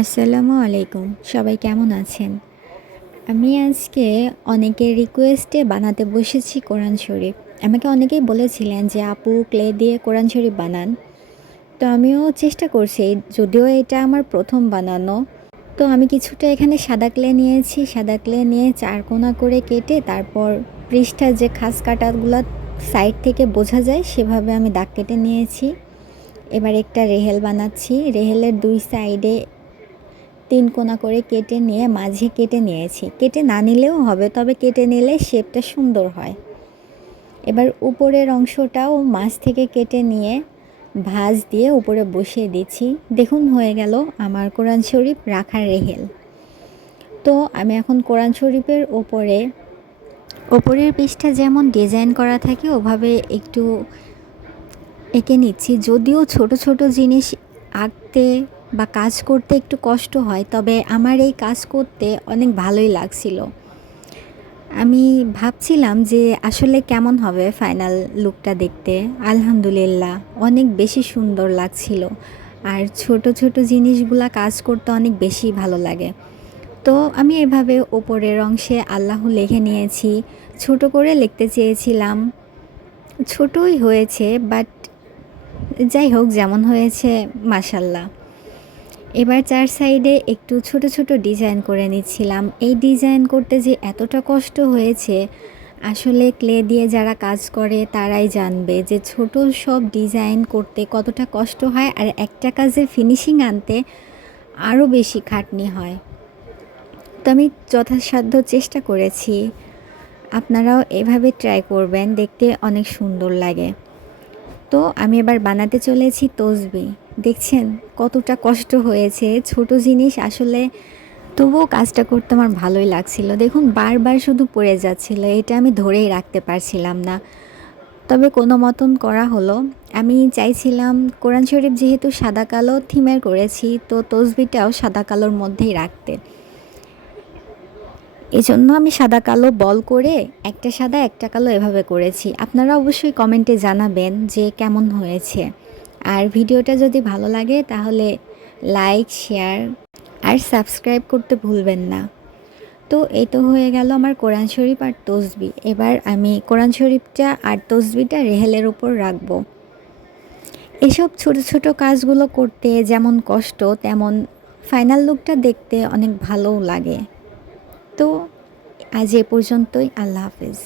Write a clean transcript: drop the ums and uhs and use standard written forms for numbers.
আসসালামু আলাইকুম, সবাই কেমন আছেন? আমি আজকে অনেকের রিকোয়েস্টে বানাতে বসেছি কোরআন শরীফ। আমাকে অনেকেই বলেছিলেন যে আপু ক্লে দিয়ে কোরআন শরীফ বানান। তো আমিও চেষ্টা করছি, যদিও এটা আমার প্রথম বানানো। তো আমি কিছুটা এখানে সাদা ক্লে নিয়েছি, সাদা ক্লে নিয়ে চারকোনা করে কেটে তারপর পৃষ্ঠার যে খাস কাটাগুলো সাইড থেকে বোঝা যায় সেভাবে আমি দাগ কেটে নিয়েছি। এবার একটা রেহেল বানাচ্ছি। রেহেলের দুই সাইডে 3 কোনা করে কেটে নিয়ে মাঝে কেটে নিয়েছি। কেটে না নিলেও হবে, তবে কেটে নিলে শেপটা সুন্দর হয়। এবার উপরের অংশটাও মাঝ থেকে কেটে নিয়ে ভাঁজ দিয়ে উপরে বসিয়ে দিচ্ছি। দেখুন হয়ে গেল আমার কোরআন শরীফ রাখার রেহেল। তো আমি এখন কোরআন শরীফের ওপরের পৃষ্ঠা যেমন ডিজাইন করা থাকে ওভাবে একটু এঁকে নিচ্ছি। যদিও ছোট ছোট জিনিস আঁকতে বা কাজ করতে একটু কষ্ট হয়, তবে আমার এই কাজ করতে অনেক ভালোই লাগছিল। আমি ভাবছিলাম যে আসলে কেমন হবে ফাইনাল লুকটা দেখতে। আলহামদুলিল্লাহ অনেক বেশি সুন্দর লাগছিল। আর ছোট ছোট জিনিসগুলা কাজ করতে অনেক বেশি ভালো লাগে। তো আমি এভাবে ওপরের অংশে আল্লাহ লিখে নিয়েছি। ছোট করে লিখতে চেয়েছিলাম, ছোটই হয়েছে, বাট যাই হোক যেমন হয়েছে মাশাল্লাহ। এবার চার সাইডে একটু ছোট ছোট ডিজাইন করে নিচ্ছিলাম। এই ডিজাইন করতে যে এতটা কষ্ট হয়েছে, আসলে ক্লে দিয়ে যারা কাজ করে তারাই জানবে যে ছোট সব ডিজাইন করতে কতটা কষ্ট হয়, আর একটা কাজের ফিনিশিং আনতে আরও বেশি খাটনি হয়। তো আমি যথাসাধ্য চেষ্টা করেছি, আপনারাও এভাবে ট্রাই করবেন, দেখতে অনেক সুন্দর লাগে। তো আমি এবার বানাতে চলেছি তসবি। দেখছেন কতটা কষ্ট হয়েছে, ছোট জিনিস আসলে, তবুও কাজটা করতে আমার ভালোই লাগছিল। দেখুন বারবার শুধু পড়ে যাচ্ছিল, এটা আমি ধরেই রাখতে পারছিলাম না। তবে কোনো মতন করা হলো। আমি চাইছিলাম কোরআন শরীফ যেহেতু সাদা কালো থিমের করেছি, তো তসবিটাও সাদা কালোর মধ্যেই রাখতে। এজন্য আমি সাদা কালো বল করে একটা সাদা একটা কালো এভাবে করেছি। আপনারা অবশ্যই কমেন্টে জানাবেন যে কেমন হয়েছে। আর ভিডিওটা যদি ভালো লাগে তাহলে লাইক, শেয়ার আর সাবস্ক্রাইব করতে ভুলবেন না। তো এই তো হয়ে গেল আমার কোরআন শরীফ আর তসবি। এবার আমি কোরআন শরীফটা আর তসবিটা রেহেলের উপর রাখবো। এসব ছোট ছোট কাজগুলো করতে যেমন কষ্ট, তেমন ফাইনাল লুকটা দেখতে অনেক ভালোও লাগে। তো আজ এ পর্যন্তই। আল্লাহ হাফেজ।